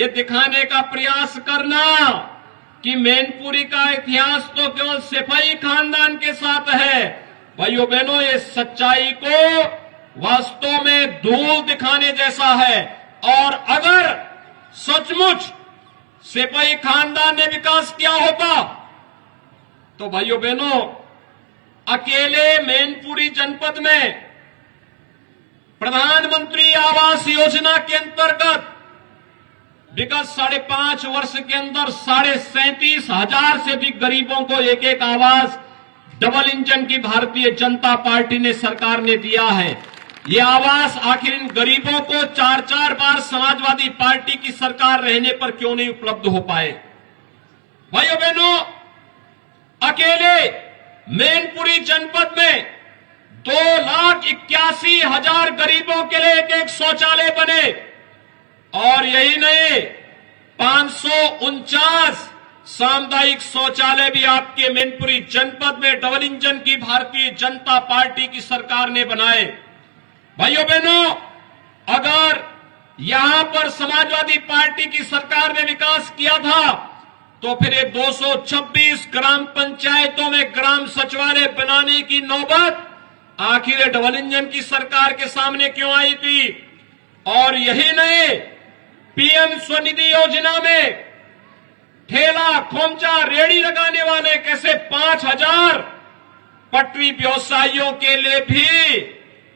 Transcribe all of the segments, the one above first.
ये दिखाने का प्रयास करना कि मैनपुरी का इतिहास तो केवल सिपाही खानदान के साथ है, भाइयों बहनों, ये सच्चाई को वास्तव में धूल दिखाने जैसा है। और अगर सचमुच सिपाही खानदान ने विकास किया होता तो भाइयों बहनों, अकेले मैनपुरी जनपद में प्रधानमंत्री आवास योजना के अंतर्गत विगत 5.5 वर्ष के अंदर 37,500 से अधिक गरीबों को एक एक आवास डबल इंजन की भारतीय जनता पार्टी ने सरकार ने दिया है। ये आवास आखिर इन गरीबों को 4-4 बार समाजवादी पार्टी की सरकार रहने पर क्यों नहीं उपलब्ध हो पाए? भाइयों बहनों, अकेले मैनपुरी जनपद में 2,81,000 गरीबों के लिए एक एक शौचालय बने और यही नहीं 549 सामुदायिक शौचालय भी आपके मैनपुरी जनपद में डबल इंजन की भारतीय जनता पार्टी की सरकार ने बनाए। भाइयों बहनों, अगर यहां पर समाजवादी पार्टी की सरकार ने विकास किया था तो फिर ये 226 ग्राम पंचायतों में ग्राम सचिवालय बनाने की नौबत आखिर डबल इंजन की सरकार के सामने क्यों आई थी? और यही नहीं, पीएम स्वनिधि योजना में ठेला खोमचा रेड़ी लगाने वाले कैसे 5,000 पटरी व्यवसायियों के लिए भी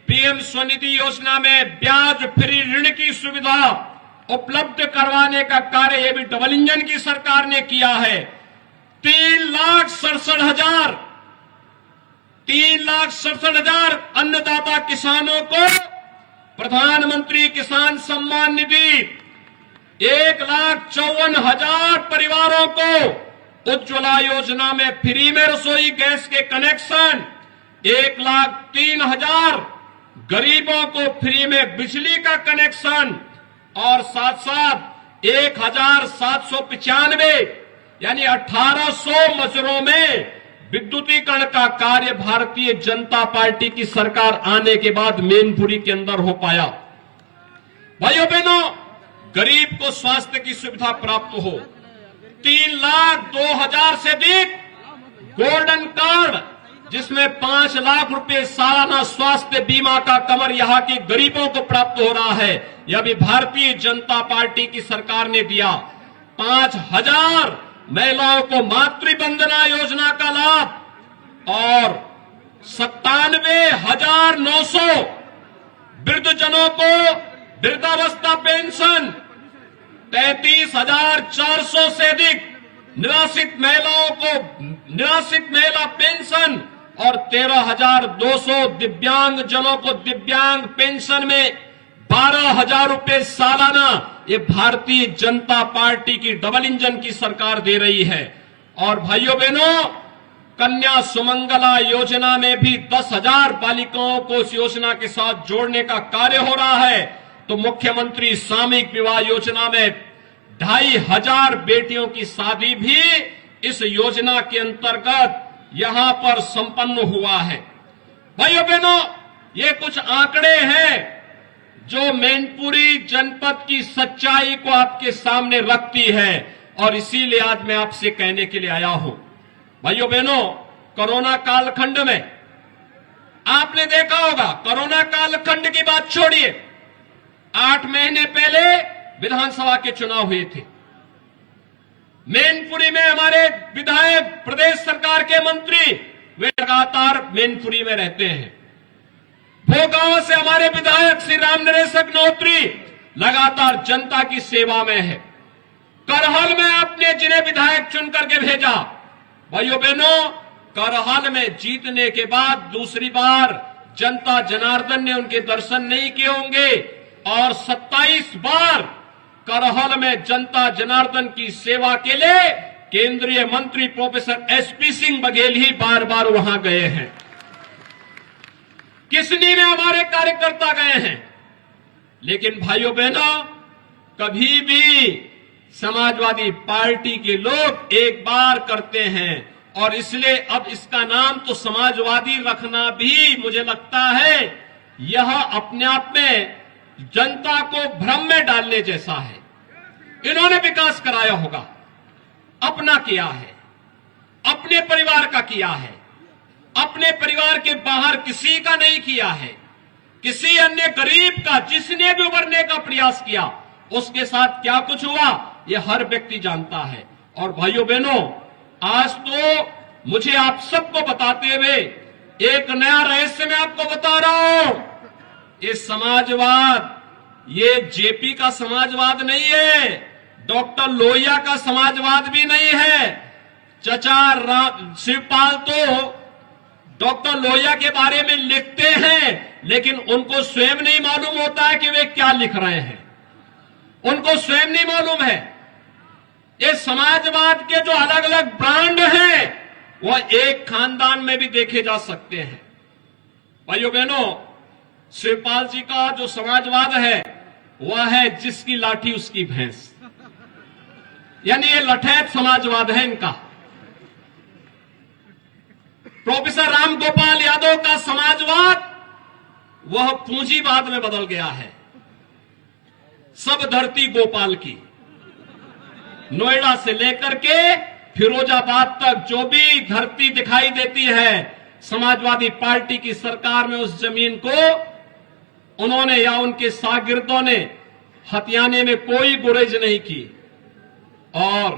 पीएम स्वनिधि योजना में ब्याज फ्री ऋण की सुविधा उपलब्ध करवाने का कार्य ये भी डबल इंजन की सरकार ने किया है। 3,67,000 अन्नदाता किसानों को प्रधानमंत्री किसान सम्मान निधि, 1,54,000 परिवारों को उज्ज्वला योजना में फ्री में रसोई गैस के कनेक्शन, 1,03,000 गरीबों को फ्री में बिजली का कनेक्शन और साथ साथ 1,795 यानी 1,800 मजरों में विद्युतीकरण का कार्य भारतीय जनता पार्टी की सरकार आने के बाद मैनपुरी के अंदर हो पाया। भाइयों बहनों, गरीब को स्वास्थ्य की सुविधा प्राप्त हो, 3,02,000 से अधिक गोल्डन कार्ड जिसमें 5 लाख रुपए सालाना स्वास्थ्य बीमा का कवर यहां के गरीबों को प्राप्त हो रहा है, यह भी भारतीय जनता पार्टी की सरकार ने दिया। 5,000 महिलाओं को मातृवंदना योजना का लाभ और 97,900 वृद्धजनों को वृद्धावस्था पेंशन, 33,400 से अधिक निराश्रित महिलाओं को निराश्रित महिला पेंशन और 13,200 दिव्यांग जनों को दिव्यांग पेंशन में 12,000 रुपए सालाना ये भारतीय जनता पार्टी की डबल इंजन की सरकार दे रही है। और भाइयों बहनों, कन्या सुमंगला योजना में भी 10,000 बालिकाओं को इस योजना के साथ जोड़ने का कार्य हो रहा है। तो मुख्यमंत्री सामूहिक विवाह योजना में 2,500 बेटियों की शादी भी इस योजना के अंतर्गत यहां पर संपन्न हुआ है। भाइयों बहनों, ये कुछ आंकड़े हैं जो मैनपुरी जनपद की सच्चाई को आपके सामने रखती है और इसीलिए आज मैं आपसे कहने के लिए आया हूं। भाइयों बहनों, कोरोना कालखंड में आपने देखा होगा, कोरोना कालखंड की बात छोड़िए, 8 महीने पहले विधानसभा के चुनाव हुए थे। मैनपुरी में हमारे विधायक, प्रदेश सरकार के मंत्री, वे लगातार मैनपुरी में रहते हैं। भोगांव से हमारे विधायक श्री राम नरेश अग्निहोत्री लगातार जनता की सेवा में है। करहल में आपने जिन्हें विधायक चुन करके भेजा, भाइयों बहनों, करहल में जीतने के बाद दूसरी बार जनता जनार्दन ने उनके दर्शन नहीं किए होंगे और 27 बार करहल में जनता जनार्दन की सेवा के लिए केंद्रीय मंत्री प्रोफेसर एसपी सिंह बघेल ही बार बार वहां गए हैं। किसनी में हमारे कार्यकर्ता गए हैं। लेकिन भाइयों बहनों, कभी भी समाजवादी पार्टी के लोग एक बार करते हैं और इसलिए अब इसका नाम तो समाजवादी रखना भी मुझे लगता है यह अपने आप में जनता को भ्रम में डालने जैसा है। इन्होंने विकास कराया होगा, अपना किया है, अपने परिवार का किया है, अपने परिवार के बाहर किसी का नहीं किया है, किसी अन्य गरीब का जिसने भी उभरने का प्रयास किया उसके साथ क्या कुछ हुआ यह हर व्यक्ति जानता है। और भाइयों बहनों, आज तो मुझे आप सबको बताते हुए एक नया रहस्य मैं आपको बता रहा हूं। ये समाजवाद, ये जेपी का समाजवाद नहीं है, डॉक्टर लोहिया का समाजवाद भी नहीं है। चचा शिवपाल तो डॉक्टर लोहिया के बारे में लिखते हैं, लेकिन उनको स्वयं नहीं मालूम होता है कि वे क्या लिख रहे हैं, उनको स्वयं नहीं मालूम है। ये समाजवाद के जो अलग अलग ब्रांड हैं वह एक खानदान में भी देखे जा सकते हैं। भाइयों बहनों, शिवपाल जी का जो समाजवाद है वह है जिसकी लाठी उसकी भैंस, यानी ये लठैत समाजवाद है इनका। प्रोफेसर राम गोपाल यादव का समाजवाद वह पूंजीवाद में बदल गया है। सब धरती गोपाल की, नोएडा से लेकर के फिरोजाबाद तक जो भी धरती दिखाई देती है, समाजवादी पार्टी की सरकार में उस जमीन को उन्होंने या उनके शागिर्दों ने हथियाने में कोई गुरेज नहीं की। और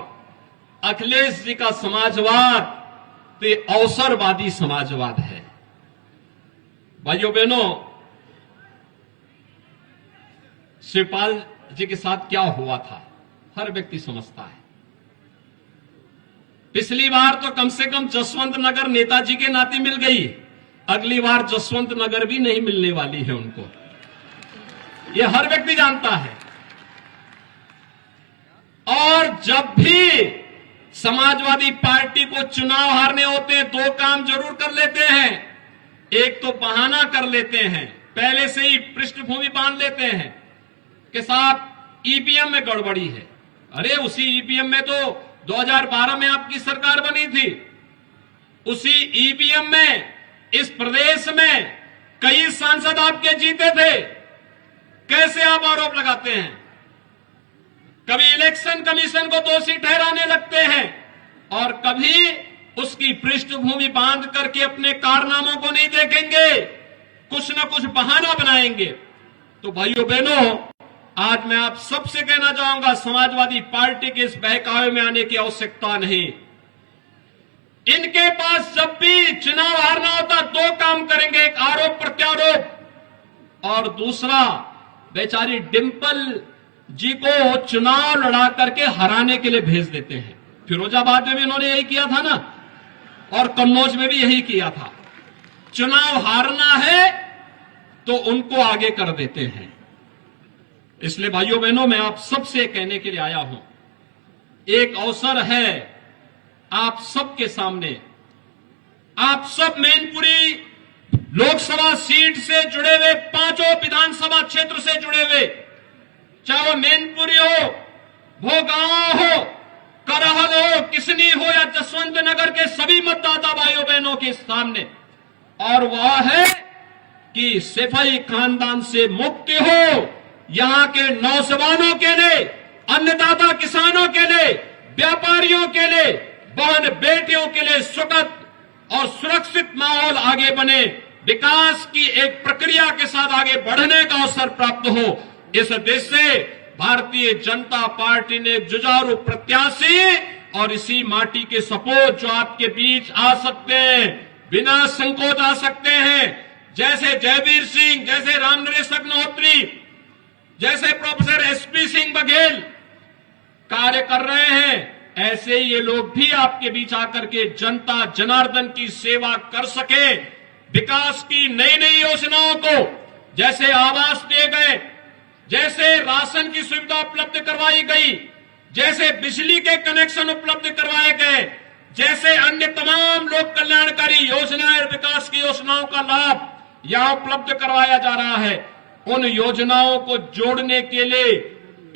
अखिलेश जी का समाजवाद तो अवसरवादी समाजवाद है। भाइयों बहनों, शिवपाल जी के साथ क्या हुआ था हर व्यक्ति समझता है। पिछली बार तो कम से कम जसवंत नगर नेताजी के नाते मिल गई, अगली बार जसवंत नगर भी नहीं मिलने वाली है उनको, यह हर व्यक्ति जानता है। और जब भी समाजवादी पार्टी को चुनाव हारने होते हैं दो काम जरूर कर लेते हैं। एक तो बहाना कर लेते हैं, पहले से ही पृष्ठभूमि बांध लेते हैं कि साहब ईवीएम में गड़बड़ी है। अरे उसी ईवीएम में तो 2012 में आपकी सरकार बनी थी, उसी ईवीएम में इस प्रदेश में कई सांसद आपके जीते थे। कैसे आप आरोप लगाते हैं? कभी इलेक्शन कमीशन को दोषी ठहराने लगते हैं और कभी उसकी पृष्ठभूमि बांध करके अपने कारनामों को नहीं देखेंगे, कुछ न कुछ बहाना बनाएंगे। तो भाइयों बहनों, आज मैं आप सबसे कहना चाहूंगा, समाजवादी पार्टी के इस बहकावे में आने की आवश्यकता नहीं। इनके पास जब भी चुनाव हारना होता दो काम करेंगे, एक आरोप प्रत्यारोप और दूसरा बेचारी डिंपल जी को चुनाव लड़ा करके हराने के लिए भेज देते हैं। फिरोजाबाद में भी इन्होंने यही किया था ना, और कन्नौज में भी यही किया था। चुनाव हारना है तो उनको आगे कर देते हैं। इसलिए भाइयों बहनों, मैं आप सबसे कहने के लिए आया हूं, एक अवसर है आप सबके सामने। आप सब मैनपुरी लोकसभा सीट से जुड़े हुए, पांचों विधानसभा क्षेत्र से जुड़े हुए, चाहे वो मैनपुरी हो, भोगांव हो, करहल हो, किसनी हो या जसवंत नगर के सभी मतदाता भाइयों बहनों के सामने, और वह है कि सिपाही खानदान से मुक्ति हो, यहां के नौजवानों के लिए, अन्नदाता किसानों के लिए, व्यापारियों के लिए, बहन बेटियों के लिए सुखद और सुरक्षित माहौल आगे बने, विकास की एक प्रक्रिया के साथ आगे बढ़ने का अवसर प्राप्त हो। इस देश से भारतीय जनता पार्टी ने जुझारू प्रत्याशी और इसी माटी के सपूत जो आपके बीच आ सकते हैं, बिना संकोच आ सकते हैं, जैसे जयवीर सिंह, जैसे रामनरेश अग्निहोत्री, जैसे प्रोफेसर एसपी सिंह बघेल कार्य कर रहे हैं, ऐसे ये लोग भी आपके बीच आकर के जनता जनार्दन की सेवा कर सके। विकास की नई नई योजनाओं को, जैसे आवास दिए गए, जैसे राशन की सुविधा उपलब्ध करवाई गई, जैसे बिजली के कनेक्शन उपलब्ध करवाए गए, जैसे अन्य तमाम लोक कल्याणकारी योजनाएं और विकास की योजनाओं का लाभ यहां उपलब्ध करवाया जा रहा है। उन योजनाओं को जोड़ने के लिए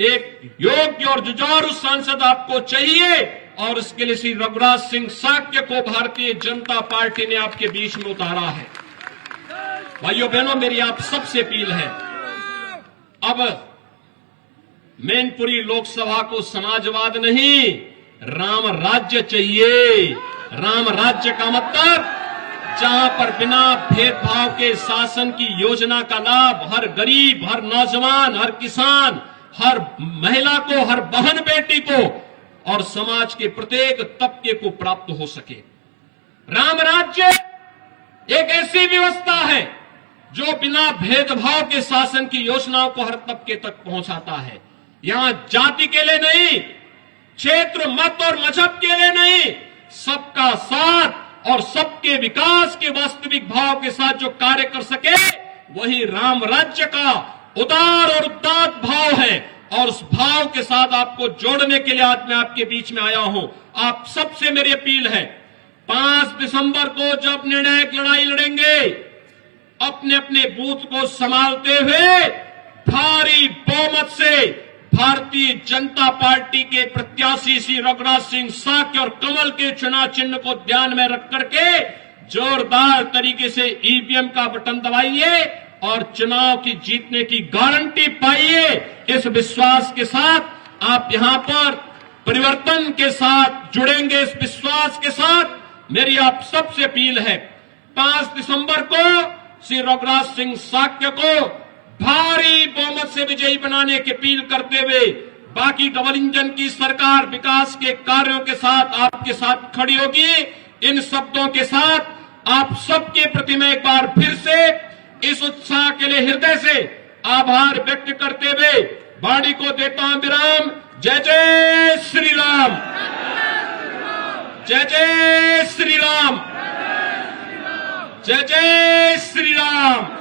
एक योग्य और जुझारू सांसद आपको चाहिए, और इसके लिए श्री रघुराज सिंह साक्य को भारतीय जनता पार्टी ने आपके बीच में उतारा है। भाइयों बहनों, मेरी आप सबसे अपील है, अब मैनपुरी लोकसभा को समाजवाद नहीं, राम राज्य चाहिए। राम राज्य का मतलब जहां पर बिना भेदभाव के शासन की योजना का लाभ हर गरीब, हर नौजवान, हर किसान, हर महिला को, हर बहन बेटी को और समाज के प्रत्येक तबके को प्राप्त हो सके। राम राज्य एक ऐसी व्यवस्था है जो बिना भेदभाव के शासन की योजनाओं को हर तबके तक पहुंचाता है। यहां जाति के लिए नहीं, क्षेत्र, मत और मजहब के लिए नहीं, सबका साथ और सबके विकास के वास्तविक भाव के साथ जो कार्य कर सके वही राम राज्य का उदार और उदात्त भाव है। और उस भाव के साथ आपको जोड़ने के लिए आज मैं आपके बीच में आया हूं। आप सबसे मेरी अपील है, 5 दिसंबर को जब निर्णायक लड़ाई लड़ेंगे, अपने अपने बूथ को संभालते हुए भारी बहुमत से भारतीय जनता पार्टी के प्रत्याशी श्री रघुराज सिंह साक्य और कमल के चुनाव चिन्ह को ध्यान में रख करके जोरदार तरीके से ईवीएम का बटन दबाइए और चुनाव की जीतने की गारंटी पाइए। इस विश्वास के साथ आप यहां पर परिवर्तन के साथ जुड़ेंगे। इस विश्वास के साथ मेरी आप सबसे अपील है, 5 दिसंबर को श्री रघुराज सिंह साक्य को भारी बहुमत से विजयी बनाने की अपील करते हुए बाकी डबल इंजन की सरकार विकास के कार्यों के साथ आपके साथ खड़ी होगी। इन शब्दों के साथ आप सबके प्रति मैं एक बार फिर से इस उत्साह के लिए हृदय से आभार व्यक्त करते हुए वाणी को देता हूं विराम। जय जय श्री राम, जय जय श्री राम, जय जय श्री राम।